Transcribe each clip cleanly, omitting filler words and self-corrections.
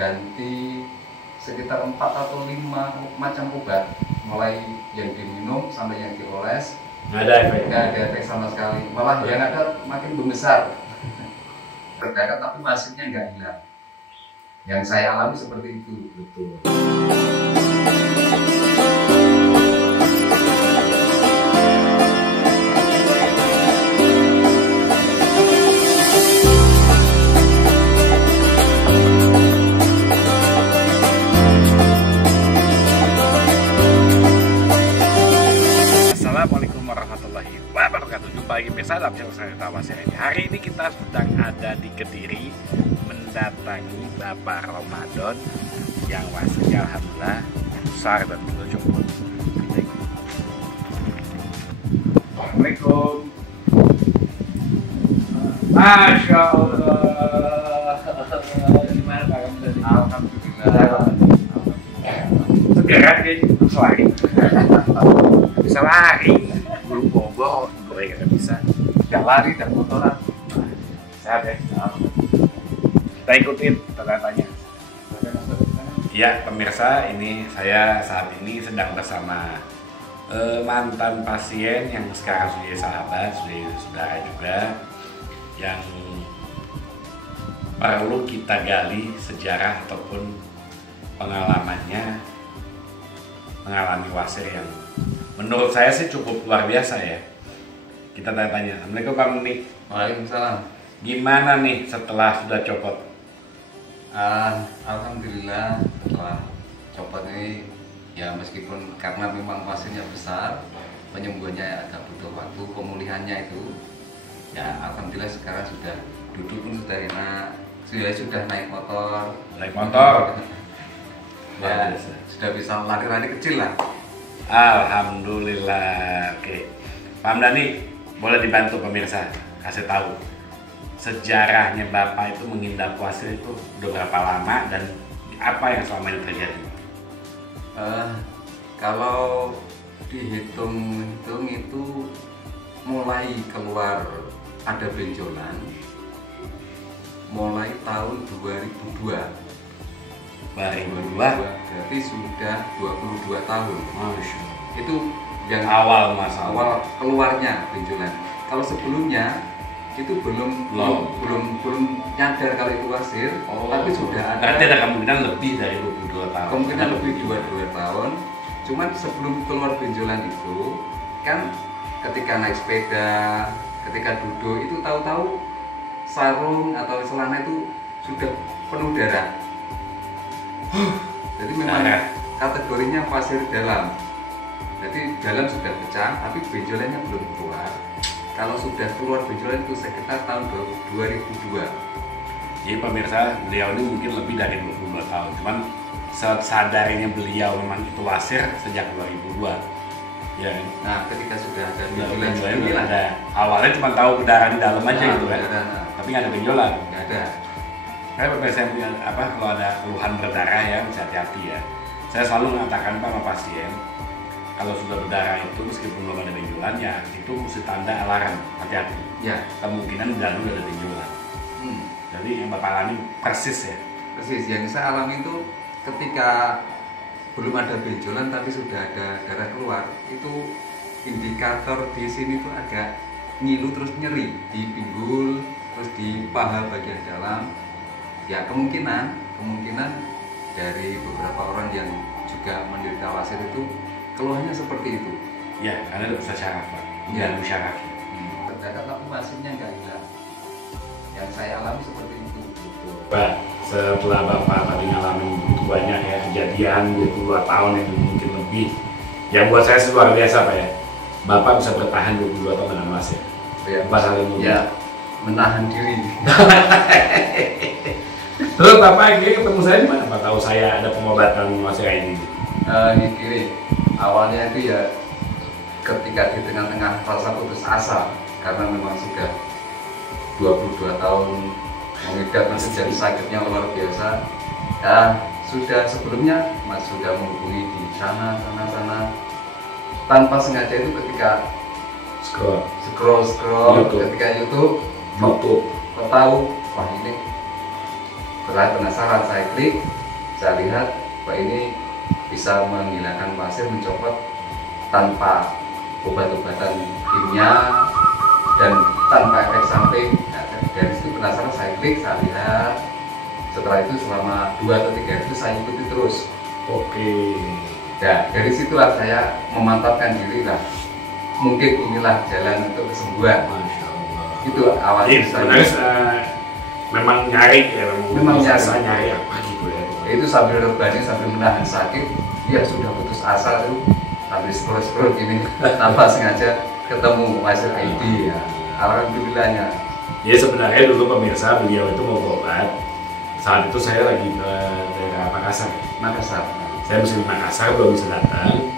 ganti sekitar 4 atau 5 macam obat, mulai yang diminum sampai yang dioles. Nggak ada efek? Nggak ada efek sama sekali, malah yang ada makin membesar. Terdekat tapi hasilnya nggak hilang. Yang saya alami seperti itu. Betul. Assalamualaikum warahmatullahi wabarakatuh. Jumpa lagi pemirsa dalam channel saya Tawasir ini. Hari ini kita sedang ada di Kediri mendatangi Bapak Ramadan yang wasirnya alhamdulillah besar dan juga cukup. Assalamualaikum. Masya Allah. Gimana Pak Ramadan? Alhamdulillah. Segera dia bisa lari. Bisa lari. Belum bobok, gue nggak bisa. Nggak lari dan motoran. Sehat ya. Kita ikutin tanda-tandanya. Ya pemirsa, ini saya saat ini sedang bersama mantan pasien yang sekarang sudah sahabat, sudah saudara juga, yang perlu kita gali sejarah ataupun pengalamannya mengalami wasir yang menurut saya sih cukup luar biasa ya. Kita tanya-tanya. Assalamualaikum Pak Muni. Waalaikumsalam. Gimana nih setelah sudah copot? Alhamdulillah setelah copot ini ya, meskipun karena memang pasiennya besar, penyembuhannya agak butuh waktu, pemulihannya itu ya alhamdulillah sekarang sudah duduk pun sudah enak, sudah naik motor. Naik motor. Ya, sudah bisa lari-lari kecil lah. Alhamdulillah. Oke, Pak Hamdani boleh dibantu pemirsa kasih tahu sejarahnya Bapak itu mengidap wasir itu udah berapa lama dan apa yang selama ini terjadi? Kalau dihitung-hitung itu mulai keluar ada benjolan mulai tahun 2002. Berarti sudah 22 tahun. Masya Allah. Itu yang awal masalah. Awal keluarnya benjolan. Kalau sebelumnya itu belum nyadar kalau itu wasir, tapi sudah ada. Berarti ada kemungkinan lebih dari 22 tahun. Kemungkinan lebih 22 tahun. Cuman sebelum keluar benjolan itu kan ketika naik sepeda, ketika duduk itu tahu-tahu sarung atau celana itu sudah penuh darah. Jadi memang kategorinya pasir dalam. Jadi dalam sudah pecah, tapi benjolannya belum keluar. Kalau sudah keluar benjolan itu sekitar tahun 2002. Jadi pemirsa, beliau ini mungkin lebih dari 22 tahun. Cuman sadarinya beliau memang itu wasir sejak 2002. Ya. Nah, ketika sudah ada benjolan itu ada. Awalnya cuma tahu berdarah di dalam aja gitu kan. Tapi nggak ada benjolan. Nggak ada. Saya kalau ada keluhan berdarah ya, mesti hati-hati ya. Saya selalu mengatakan sama pasien, kalau sudah berdarah itu meskipun belum ada benjolan ya, itu mesti tanda alarm, hati-hati. Ya. Kemungkinan di dalam udah ada benjolan. Jadi yang Bapak alami persis ya? Persis, yang saya alami itu ketika belum ada benjolan tapi sudah ada darah keluar, itu indikator di sini tuh agak ngilu terus nyeri di pinggul, terus di paha bagian dalam. Ya kemungkinan dari beberapa orang yang juga menderita wasir itu keluhannya seperti itu. Ya, karena itu bisa syaraf Pak. Ya, syaraf. Terdekat tapi hasilnya nggak hilang. Yang saya alami seperti itu. Pak, setelah Bapak tadi ngalamin begitu banyak ya kejadian 22 tahun itu mungkin lebih, yang buat saya luar biasa Pak ya. Bapak bisa bertahan 22 tahun dengan wasir. Ya, ya, menahan diri. Terus Bapak akhirnya ketemu saya di mana? Pak tahu saya ada pengobatan wasir ini. Di kiri. Awalnya itu ya ketika di tengah-tengah rasa putus asa karena memang sudah 22 tahun mengidap jadi sakitnya luar biasa. Ya sudah sebelumnya Mas sudah menghubungi di sana tanpa sengaja itu ketika scroll YouTube. ketika YouTube tahu wah ini Setelah penasaran saya klik, saya lihat bahwa ini bisa menghilangkan pasir, mencopot tanpa obat-obatan kimia dan tanpa efek samping. Nah, dari situ penasaran saya klik, saya lihat. Setelah itu selama 2 atau 3 hari itu saya ikuti terus. Oke. Ya, dari situlah saya memantapkan diri lah. Mungkin inilah jalan untuk kesembuhan. Masya Allah. Itu awal Jadi sebenarnya memang nyari ya, Memang nyari apa gitu ya. Itu sambil rebani, sambil menahan sakit, ya sudah putus asa tuh, sambil scroll gini tanpa sengaja ketemu hasil ID ya. Alhamdulillahnya. Ya sebenarnya dulu pemirsa beliau itu mau berobat. Saat itu saya lagi ke daerah Makassar. Saya masih di Makassar, belum bisa datang.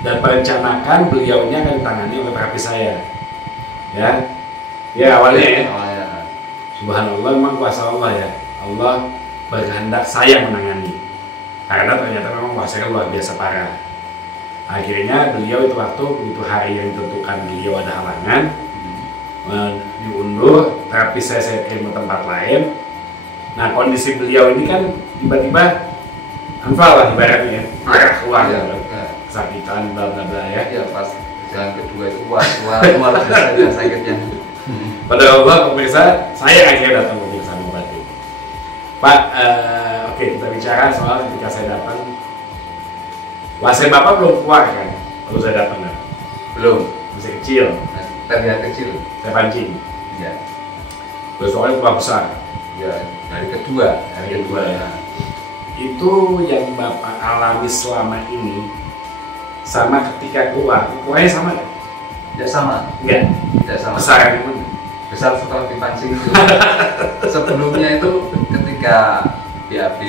Dan merencanakan beliaunya akan ditangani oleh terapis saya. Ya awalnya ya. Subhanallah, memang kuasa Allah ya. Allah berkehendak saya menangani. Karena ternyata memang kuasanya luar biasa parah. Akhirnya beliau itu waktu itu hari yang ditentukan beliau ada halangan, diundur, terapis saya kirim ke tempat lain. Nah kondisi beliau ini kan tiba-tiba anfal lah ibaratnya, keluar kesakitan bla bla bla ya. Ya pas jalan kedua itu luar biasa ya sakitnya. Pada Allah pemirsa, saya akhirnya datang pemirsa mengobati. Pak, oke kita bicara soal ketika saya datang. Wase Bapak belum keluar kan? Lalu saya datang kan? Belum, Masih kecil. terlihat kecil. Saya pancing. Ya, Besoknya keluar besar. ya hari kedua ya. Itu yang Bapak alami selama ini sama ketika keluar, keluarnya sama nggak? tidak sama. Enggak. Tidak sama. Besar itu. Besar setelah dipancing itu. Sebelumnya itu ketika BAB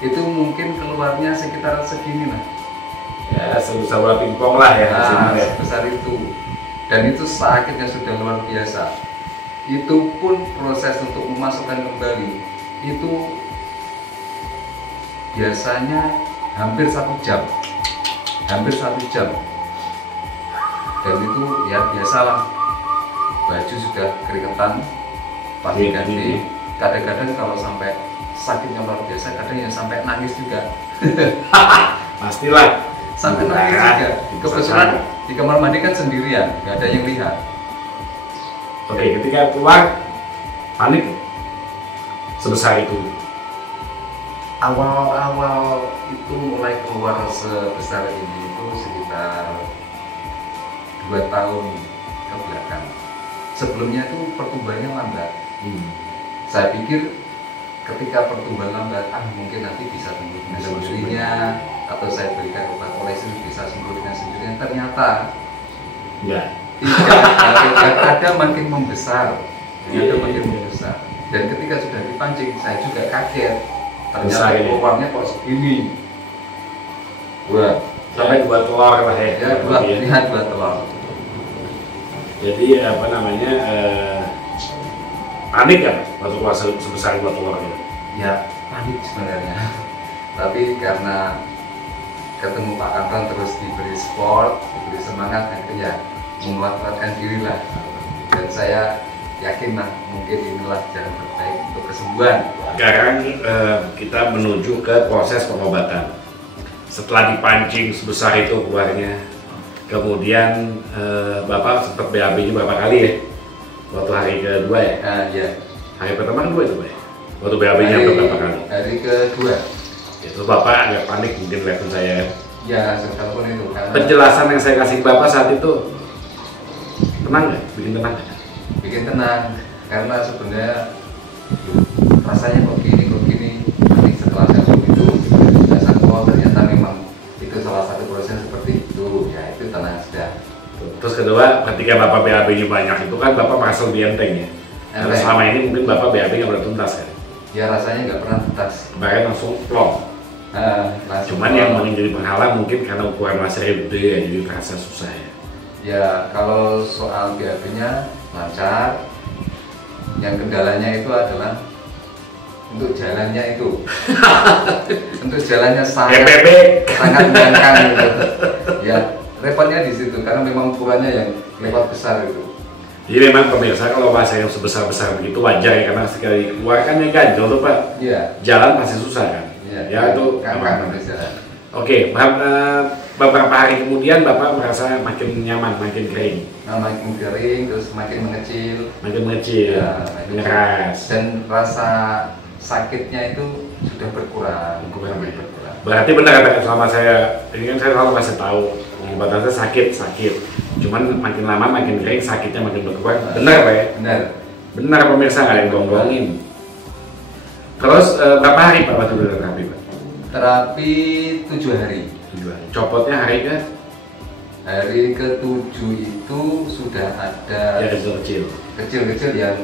itu mungkin keluarnya sekitar segini lah. Ya sebesar bola pingpong lah ya. Nah, ya. sebesar itu. Dan itu sakitnya sudah luar biasa. Itu pun proses untuk memasukkan kembali itu biasanya hampir 1 jam. Dan itu ya biasalah, baju sudah keringetan pas diganti. Kadang-kadang kalau sampai sakitnya luar biasa, kadang yang sampai nangis juga. Pastilah Sampai nangis juga. Kebetulan di kamar mandi kan sendirian, nggak ada yang lihat. Oke, ketika keluar panik sebesar itu. Awal-awal itu mulai keluar sebesar ini itu sekitar 2 tahun ke belakang. Sebelumnya itu pertumbuhannya lambat. Saya pikir ketika pertumbuhan lambat, mungkin nanti bisa tumbuh dengan sendirinya, atau saya berikan obat olesi bisa sembuh dengan sendirinya. Ternyata Enggak. tidak, ada makin membesar. Dan ketika sudah dipancing, saya juga kaget. Ternyata keluarnya kok segini. Wah, Sampai 2 telur lah ya. Lihat 2 telur. Jadi apa namanya panik kan waktu keluar sebesar 2 telur gitu. Ya panik sebenarnya. Tapi karena ketemu Pak Anton terus diberi support, diberi semangat, akhirnya menguatkan diri lah. Dan saya yakin lah mungkin inilah jalan terbaik untuk kesembuhan. Sekarang kita menuju ke proses pengobatan. Setelah dipancing sebesar itu keluarnya, kemudian Bapak sempat BAB-nya berapa kali ya? Waktu hari kedua ya? Ya. Hari pertama kedua itu Pak ya? Waktu BAB-nya berapa kali? Hari kedua. Itu Bapak agak panik mungkin lihat saya. Ya, sekalipun itu. Penjelasan yang saya kasih Bapak saat itu tenang nggak? Bikin tenang nggak? Bikin tenang, karena sebenarnya rasanya kok gini. Nanti setelah saya itu saya ternyata memang itu salah satu proses seperti itu. Ya itu tenang sudah. Terus kedua, ketika Bapak BAB-nya banyak itu kan Bapak merasa lebih enteng ya. Karena selama ini mungkin Bapak BAB nggak pernah tuntas kan? Ya rasanya nggak pernah tuntas. Kemarin langsung plong. Cuman yang menjadi penghalang mungkin karena ukuran masanya gede ya, jadi terasa susah ya. Ya kalau soal BAB-nya lancar, yang kendalanya itu adalah untuk jalannya itu. Untuk jalannya sangat menyangkang gitu. Ya repotnya di situ karena memang ukurannya yang lewat besar itu. Jadi memang pemirsa kalau pasir yang sebesar-besar begitu wajar ya, karena sekali keluar kan yang ganjel tuh Pak. Iya. Jalan pasti susah kan. Iya. Ya itu kan jalan. Oke, beberapa hari kemudian Bapak merasa makin nyaman, makin kering. Nah, makin kering, terus makin mengecil. Makin mengecil, Ya, mengeras. Dan rasa sakitnya itu sudah berkurang. Berarti benar kata selama saya, ini kan saya selalu kasih tahu pengobatan saya sakit. Cuman makin lama makin kering, sakitnya makin berkurang. Benar Pak ya? Benar pemirsa, nggak ada yang bohongin. Terus berapa hari Pak waktu itu terapi Pak? Terapi 7 hari. 7 hari. Copotnya hari ke? Hari ke-7 itu sudah ada Ya kecil-kecil. Kecil-kecil yang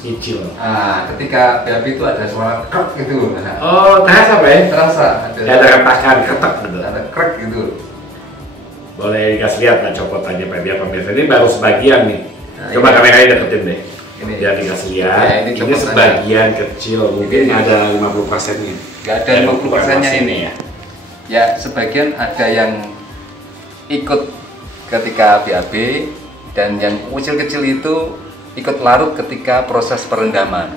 Kecil. ketika BAB itu ada suara krek gitu. Oh, terasa Pak ya? Terasa ada retakan, ketek gitu. Ada krek gitu. Boleh dikasih lihat Pak copotannya Pak, biar pemirsa. Ini baru sebagian nih. Coba kameranya deketin deh. Ini biar dikasih lihat. Ya, ini sebagian kecil, mungkin ada 50%-nya. Nggak ada 50%-nya ini ya. Ya, sebagian ada yang ikut ketika BAB, dan yang kecil-kecil itu ikut larut ketika proses perendaman.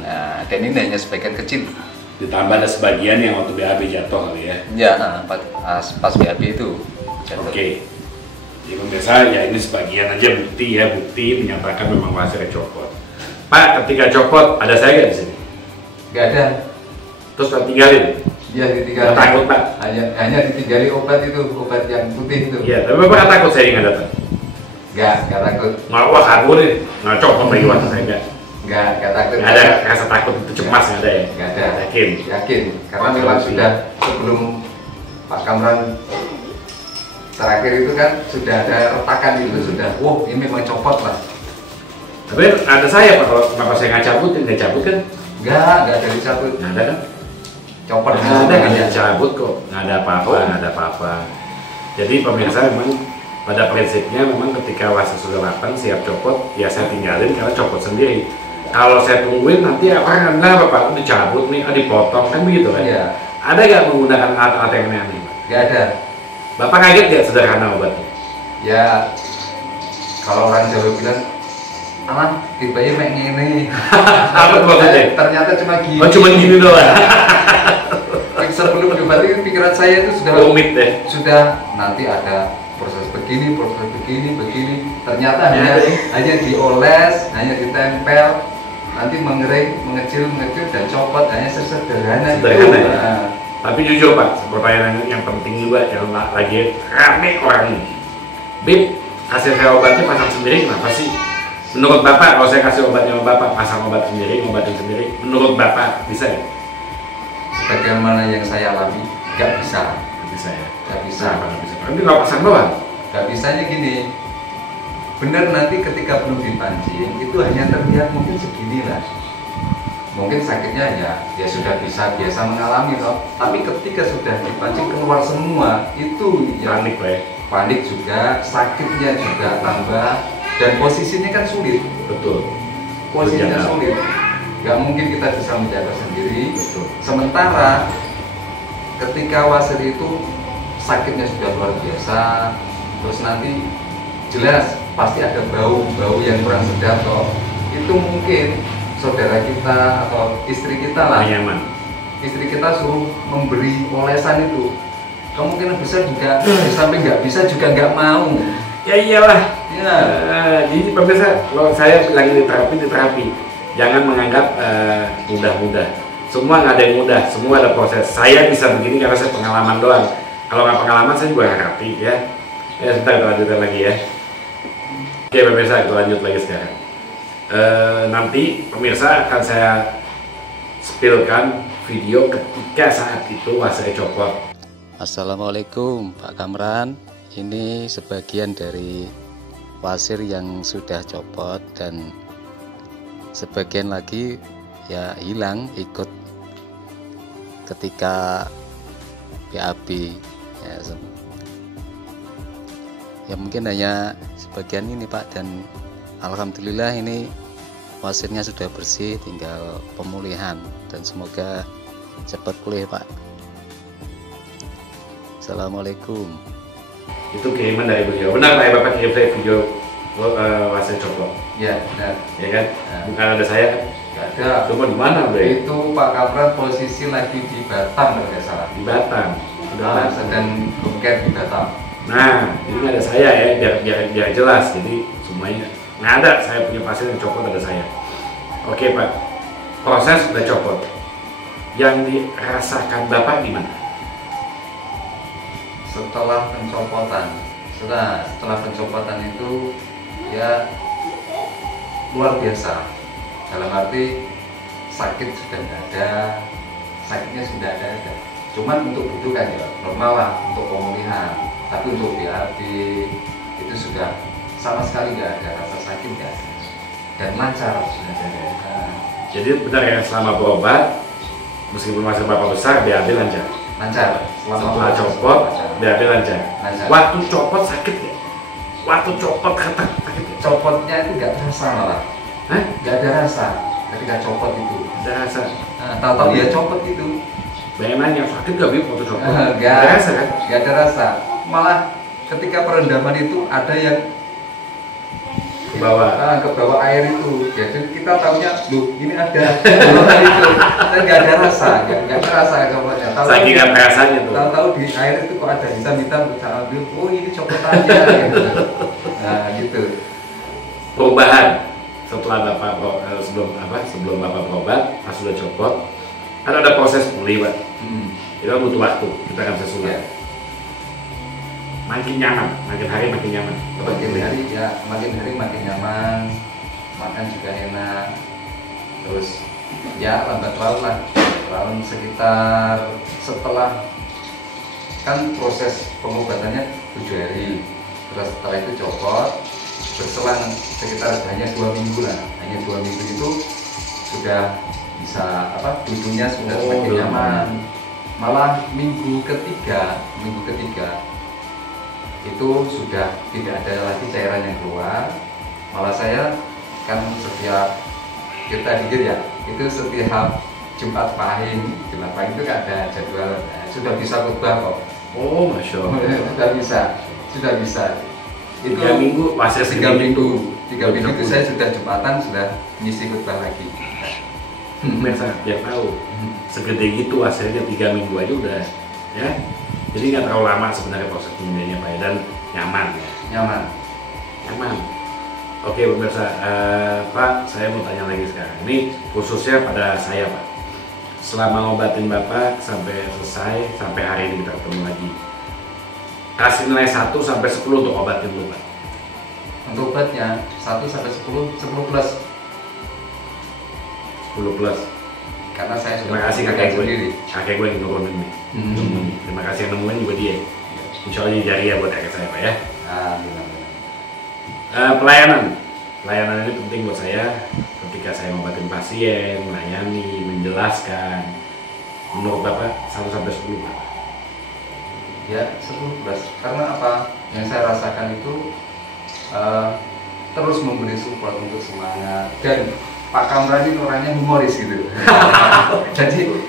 Nah, dan ini hanya sebagian kecil. Ditambah ada sebagian yang waktu BAB jatuh kali ya? Ya, pas BAB itu jatuh. Oke. Jadi pemirsa, ya ini sebagian aja bukti menyatakan memang wasirnya copot. Pak, ketika copot ada saya nggak di sini? Nggak ada. Terus tak tinggalin? Iya, ditinggalin. Nggak takut Pak? Hanya ditinggali obat yang putih itu. Iya, tapi Bapak nggak takut saya nggak datang? Nggak takut. Wah, kabur nih, nggak copot lagi waktu saya nggak takut. Nggak ada rasa takut itu cemas nggak ada ya? Nggak ada. Yakin? Karena memang sudah sebelum Pak Kamran terakhir itu kan sudah ada retakan itu, sudah, wah ini memang copot lah. Tapi ada saya Pak, kalau kenapa saya nggak cabut kan? Nggak ada dicabut. Nggak ada kan? Copot nggak ada cabut kok, nggak ada apa-apa. Jadi pemirsa memang pada prinsipnya memang ketika wasir sudah matang siap copot, ya saya tinggalin karena copot sendiri. Kalau saya tungguin nanti apa Pak dicabut nih, dipotong kan begitu kan? Iya. Ada nggak menggunakan alat-alat yang aneh? Nggak ada. Bapak kaget nggak sederhana obatnya? Ya, kalau orang Jawa bilang, tiba-tiba mek ngene. Apa maksudnya? Ternyata cuma gini. Oh, cuma gini doang. Sebelum diobatin pikiran saya itu sudah rumit deh. Sudah nanti ada proses begini. Ternyata hanya dioles, hanya ditempel, nanti mengecil dan copot, hanya sesederhana itu. Ya? Tapi jujur Pak, pertanyaan yang penting juga yang lagi rame orang ini. Bib, hasil saya obatnya pasang sendiri kenapa sih? Menurut Bapak, kalau saya kasih obatnya sama Bapak, pasang obat sendiri, ngobatin sendiri, menurut Bapak bisa ya? Bagaimana yang saya alami, nggak bisa. Nggak bisa ya? Nggak bisa. Nggak bisa. Nanti nggak pasang doang? Nggak bisanya gini, benar nanti ketika belum dipancing, itu hanya terlihat mungkin segini lah. Mungkin sakitnya ya sudah biasa mengalami toh. Tapi ketika sudah dipancing keluar semua, itu ya panik Pak ya? Panik juga, sakitnya juga tambah, dan posisinya kan sulit. Betul. Posisinya sulit. Gak mungkin kita bisa menjaga sendiri. Betul. Sementara ketika wasir itu sakitnya sudah luar biasa, terus nanti jelas pasti ada bau yang kurang sedap toh. Itu mungkin saudara kita atau istri kita lah, nyaman. Istri kita suruh memberi olesan itu, kemungkinan besar juga sampai nggak bisa juga nggak mau. Ya iyalah. Ya. Jadi pemirsa, kalau saya lagi di terapi, jangan menganggap mudah-mudah. Semua nggak ada yang mudah, semua ada proses. Saya bisa begini karena saya pengalaman doang. Kalau nggak pengalaman saya juga ngerti ya. Ya sebentar kita lanjutkan lagi ya. Oke pemirsa, kita lanjut lagi sekarang. Nanti pemirsa akan saya spillkan video ketika saat itu wasirnya copot. Assalamualaikum Pak Kamran, ini sebagian dari wasir yang sudah copot dan sebagian lagi ya hilang ikut ketika BAB ya mungkin hanya sebagian ini Pak, dan alhamdulillah ini wasirnya sudah bersih, tinggal pemulihan dan semoga cepat pulih Pak. Assalamualaikum. Itu kiriman dari beliau. Benar Pak ya, Bapak kirim saya video wasit copot. Ya, benar. Ya kan? Nah. Bukan ada saya kan? Nggak ada. Cuma di mana, Bre? Itu Pak Kaprat posisi lagi di Batam kalau nggak salah. Di Batam. Udah Sedang bongkar di Batam. Nah, ini ada saya ya, biar jelas. Jadi semuanya nggak ada. Saya punya pasien yang copot, ada saya. Oke Pak, proses udah copot. Yang dirasakan Bapak gimana? Setelah pencopotan itu ya luar biasa. Dalam arti sakit sudah nggak ada, sakitnya sudah ada. Cuman untuk butuh kan ya normal lah untuk pemulihan. Tapi untuk BAB itu sudah sama sekali nggak ada rasa sakit, nggak ada. Dan lancar sudah ada. Jadi benar ya, selama berobat meskipun masih Bapak besar, BAB lancar. Lancar. Setelah copot, BAB lancar. Waktu copot sakit ya? Waktu copot ketak sakit ya? Copotnya itu nggak terasa malah. Hah? Nggak ada rasa ketika copot itu. Ada rasa. Tahu-tahu ya copot itu. Banyak nanya, sakit gak Bib waktu copot? Nggak ada rasa kan? Nggak ada rasa. Malah ketika perendaman itu ada yang ke bawah air itu. Jadi kita tahunya, loh ini ada itu. Dan nggak ada rasa, nggak ada rasa copotnya. Saking nggak rasanya tuh. Tahu-tahu di air itu kok ada hitam-hitam, saya ambil, oh ini copotannya gitu. Nah gitu. Perubahan setelah Bapak sebelum Bapak berobat, pas sudah copot, kan ada proses pulih Pak. Itu butuh waktu, kita akan sesuai. Ya. Makin nyaman, makin hari makin nyaman. Makin hari makin nyaman, makan juga enak. Terus ya lambat laun sekitar setelah kan proses pengobatannya 7 hari. Terus setelah itu copot, berselang sekitar hanya 2 minggu lah. Hanya 2 minggu itu sudah bisa duduknya sudah semakin nyaman. Malah minggu ketiga itu sudah tidak ada lagi cairan yang keluar. Malah saya kan setiap kita dikir ya, itu setiap Jumat Pahing itu kan ada jadwal, sudah bisa khutbah kok. Oh, Masya Allah. sudah bisa. Itu 3 minggu, pasnya 3 minggu itu saya sudah Jumatan sudah ngisi khutbah lagi. Biasa biar tahu, segede gitu hasilnya 3 minggu aja udah ya. Jadi nggak terlalu lama sebenarnya proses pemindahannya Pak ya, dan nyaman ya. Nyaman. Oke pemirsa, Pak, saya mau tanya lagi sekarang. Ini khususnya pada saya Pak. Selama ngobatin Bapak sampai selesai, sampai hari ini kita ketemu lagi. Kasih nilai 1 sampai 10 untuk obatin dulu Pak. Untuk obatnya 1 sampai 10 plus. 10 plus. Karena saya sudah terima kasih kakek gue yang nurunin nih. Terima kasih yang nemuin juga dia. Insya Allah jadi jariah buat kakek saya Pak ya. Pelayanan ini penting buat saya. Ketika saya ngobatin pasien, melayani, menjelaskan. Menurut Bapak 1 sampai 10 Pak? Ya 10 plus. Karena apa? Yang saya rasakan itu terus memberi support untuk semangat. Dan Pak Kamran ini orangnya humoris gitu.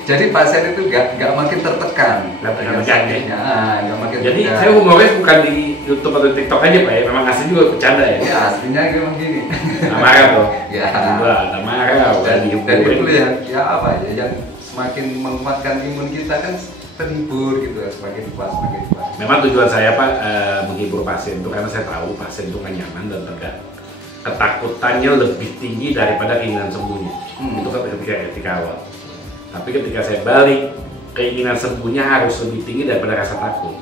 jadi pasien itu nggak makin tertekan. Nggak makin. Jadi saya humoris bukan di YouTube atau TikTok aja Pak ya, memang asli juga bercanda ya. Ya aslinya memang gini. Nggak marah toh. Ya. Nggak marah. Dan itu ya apa aja yang semakin menguatkan imun kita kan terhibur gitu, semakin puas. Memang tujuan saya Pak menghibur pasien itu karena saya tahu pasien itu kan nyaman dan tegak. Ketakutannya lebih tinggi daripada keinginan sembuhnya. Itu kan ketika awal. Tapi ketika saya balik, keinginan sembuhnya harus lebih tinggi daripada rasa takut.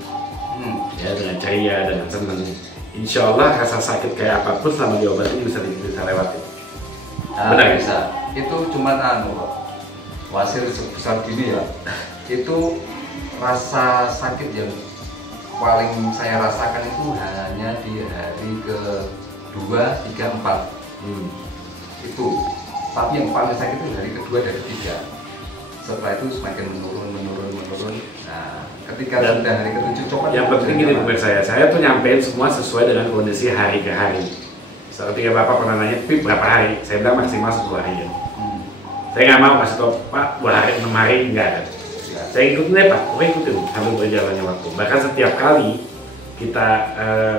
Ya dengan ceria, dengan senang. Insya Allah rasa sakit kayak apapun selama diobatin bisa lewati. Benar bisa. Itu cuma wasir sebesar gini ya. Itu rasa sakit yang paling saya rasakan itu hanya di hari ke 2, 3, 4 itu. Tapi yang paling sakit itu dari kedua, dari 3. Setelah itu semakin menurun. Nah, ketika sudah hari ke-7 copot. Yang penting gini pemirsa saya tuh nyampein semua sesuai dengan kondisi hari ke hari. Ketika Bapak pernah nanya, Pip berapa hari? Saya bilang maksimal 10 hari ya. Saya nggak mau kasih tau Pak 2 hari, 6 hari, enggak ada. Saya ikutin Pak, pokoknya ikutin sambil berjalannya waktu. Bahkan setiap kali kita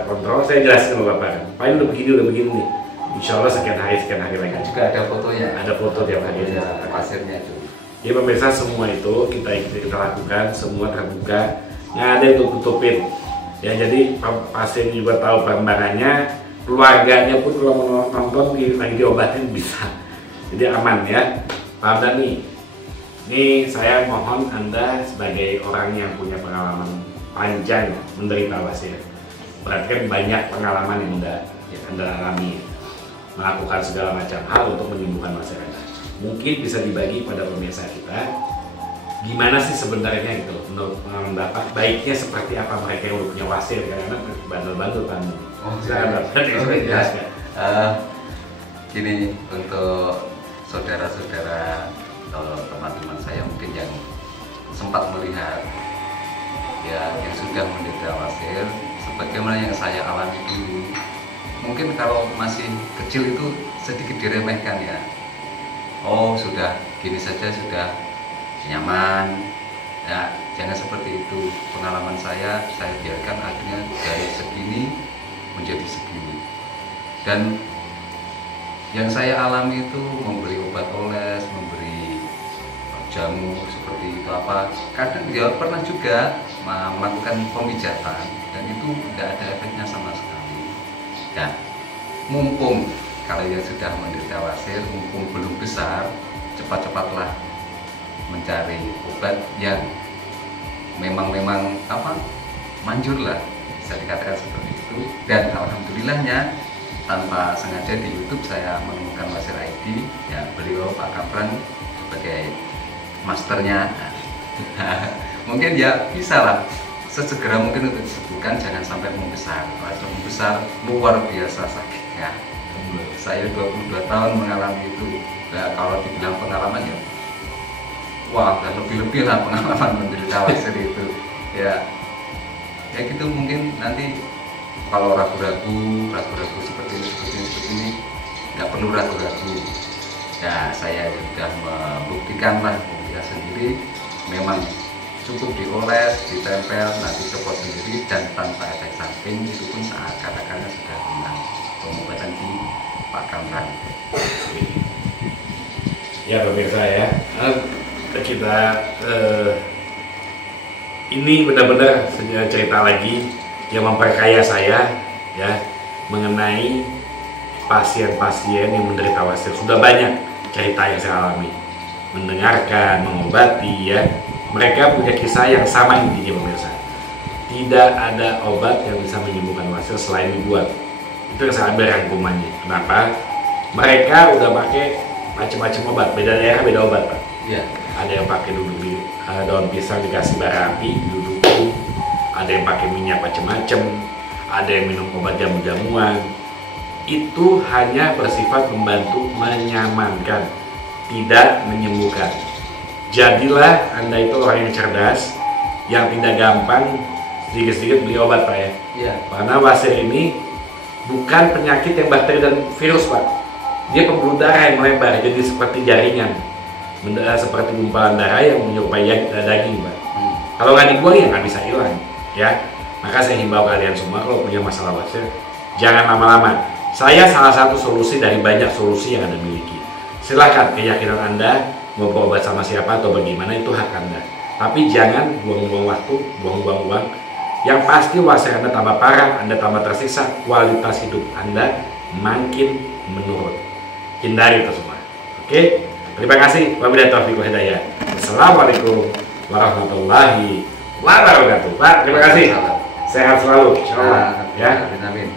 kontrol. Saya jelasin sama Bapak, Pak ini udah begini nih. Insya Allah sekian hari lagi. Juga ada fotonya. Ada foto tiap hari. Pasirnya itu. Ya pemirsa, semua itu kita lakukan, semua terbuka. Nggak ada yang tutupin. Ya jadi pasien juga tahu perkembangannya, keluarganya pun kalau mau nonton lagi diobatin bisa. Jadi aman ya. Pak Abdani, ini saya mohon Anda sebagai orang yang punya pengalaman panjang menderita wasir. Berarti kan banyak pengalaman yang Anda alami, melakukan segala macam hal untuk menyembuhkan wasir Anda. Mungkin bisa dibagi pada pemirsa kita, gimana sih sebenarnya gitu menurut pengalaman Bapak, baiknya seperti apa mereka yang udah punya wasir, karena bandel-bandel kan. Gini, untuk saudara-saudara atau teman-teman saya mungkin yang sempat melihat ya yang sudah menderita wasir sebagaimana yang saya alami dulu, mungkin kalau masih kecil itu sedikit diremehkan ya. Oh sudah gini saja sudah nyaman ya, jangan seperti itu. Pengalaman saya biarkan akhirnya dari segini menjadi segini. Dan yang saya alami itu memberi obat oles, memberi jamu seperti itu apa. Kadang dia pernah juga melakukan pemijatan dan itu tidak ada efeknya sama sekali. Ya, mumpung kalau yang sudah menderita wasir, mumpung belum besar, cepat-cepatlah mencari obat yang memang manjur lah, bisa dikatakan seperti itu. Dan alhamdulillahnya tanpa sengaja di YouTube saya menemukan Wasir ID, ya beliau Pak Kapran sebagai masternya. Mungkin ya bisa lah sesegera mungkin untuk disembuhkan, jangan sampai membesar. Kalau membesar luar biasa sakitnya. Saya 22 tahun mengalami itu. Nah, kalau dibilang pengalaman ya wah, lebih-lebih lah pengalaman menderita wasir itu. Ya gitu, mungkin nanti kalau ragu-ragu seperti ini nggak perlu ragu-ragu. Ya saya sudah membuktikan sendiri, memang cukup dioles, ditempel, nanti copot sendiri dan tanpa efek samping. Itu pun saat katakannya sudah menang pengobatan di Pak Kamran. Ya pemirsa ya, kita ini benar-benar cerita lagi yang memperkaya saya ya mengenai pasien-pasien yang menderita wasir. Sudah banyak cerita yang saya alami, mendengarkan, mengobati ya. Mereka punya kisah yang sama intinya pemirsa. Tidak ada obat yang bisa menyembuhkan wasir selain dibuat. Itu yang saya ambil rangkumannya. Kenapa? Mereka udah pakai macam-macam obat, beda daerah beda obat Pak. Iya. Ada yang pakai duduk di daun pisang dikasih bara api, duduk. Ada yang pakai minyak macam-macam, ada yang minum obat jamu-jamuan. Itu hanya bersifat membantu menyamankan, tidak menyembuhkan. Jadilah Anda itu orang yang cerdas, yang tidak gampang sedikit-sedikit beli obat Pak ya. Iya. Karena wasir ini bukan penyakit yang bakteri dan virus Pak. Dia pembuluh darah yang melebar, jadi seperti jaringan, seperti gumpalan darah yang menyerupai daging Pak. Kalau nggak dibuang ya nggak bisa hilang ya. Maka saya himbau kalian semua kalau punya masalah wasir, jangan lama-lama. Saya salah satu solusi dari banyak solusi yang Anda miliki. Silakan keyakinan Anda mau berobat sama siapa atau bagaimana, itu hak Anda. Tapi jangan buang-buang waktu, buang-buang uang. Yang pasti wasir Anda tambah parah, Anda tambah tersiksa, kualitas hidup Anda makin menurun. Hindari itu semua. Oke? Terima kasih. Wabillahi taufiq wal hidayah. Assalamualaikum warahmatullahi wabarakatuh. Pak, terima kasih. Sehat selalu. Insyaallah. Ya. Amin.